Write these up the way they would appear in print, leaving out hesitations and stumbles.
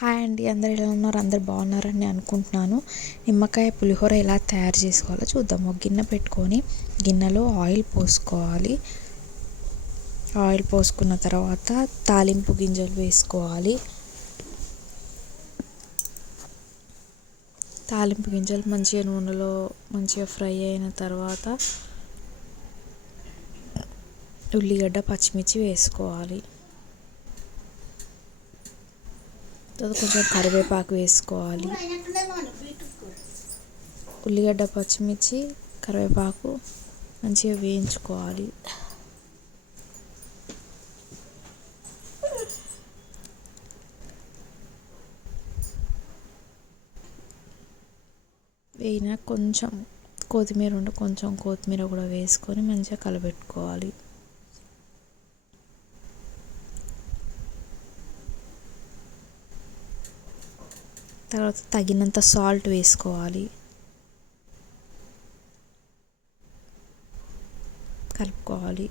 Hi అండి, అందరు ఎలా ఉన్నారు? అందరు బాగున్నారని అనుకుంటున్నాను. నిమ్మకాయ పులిహోర ఎలా తయారు చేసుకోవాలో చూద్దాం. ఒక గిన్నె పెట్టుకొని గిన్నెలో ఆయిల్ పోసుకోవాలి. ఆయిల్ పోసుకున్న తర్వాత తాలింపు గింజలు వేసుకోవాలి. తాలింపు గింజలు మంచిగా నూనెలో మంచిగా ఫ్రై అయిన తర్వాత ఉల్లిగడ్డ పచ్చిమిర్చి వేసుకోవాలి. తర్వాత కొంచెం కరివేపాకు వేసుకోవాలి. ఉల్లిగడ్డ పచ్చిమిర్చి కరివేపాకు మంచిగా వేయించుకోవాలి. వేయిన కొంచెం కొత్తిమీర కూడా వేసుకొని మంచిగా కలబెట్టుకోవాలి. తర్వాత తగినంత సాల్ట్ వేసుకోవాలి. కలుపుకోవాలి.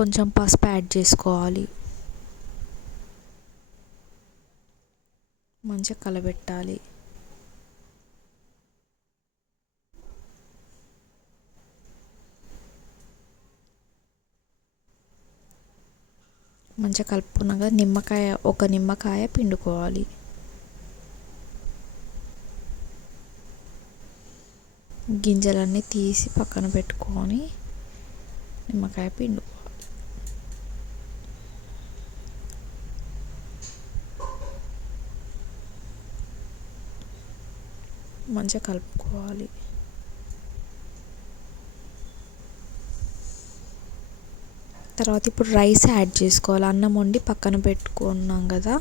కొంచెం పసుపు యాడ్ చేసుకోవాలి. మంచిగా కలబెట్టాలి. మంచిగా కలుపుకున్నాక ఒక నిమ్మకాయ పిండుకోవాలి. గింజలన్నీ తీసి పక్కన పెట్టుకొని నిమ్మకాయ పిండుకోవాలి. మంచిగా కలుపుకోవాలి. తర్వాత ఇప్పుడు రైస్ యాడ్ చేసుకోవాలి. అన్నం వండి పక్కన పెట్టుకున్నాం కదా,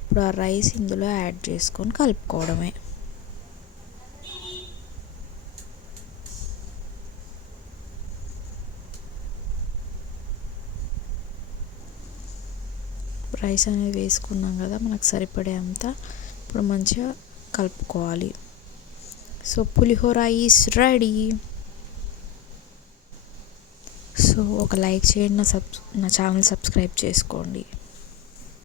ఇప్పుడు ఆ రైస్ ఇందులో యాడ్ చేసుకొని కలుపుకోవడమే. రైస్ అనేది వేసుకున్నాం కదా, మనకు సరిపడే అంత ఇప్పుడు మంచిగా కలుపుకోవాలి. So pulihora is ready. So ఒక లైక్ చేయండి, నా ఛానల్ సబ్స్క్రైబ్ చేసుకోండి.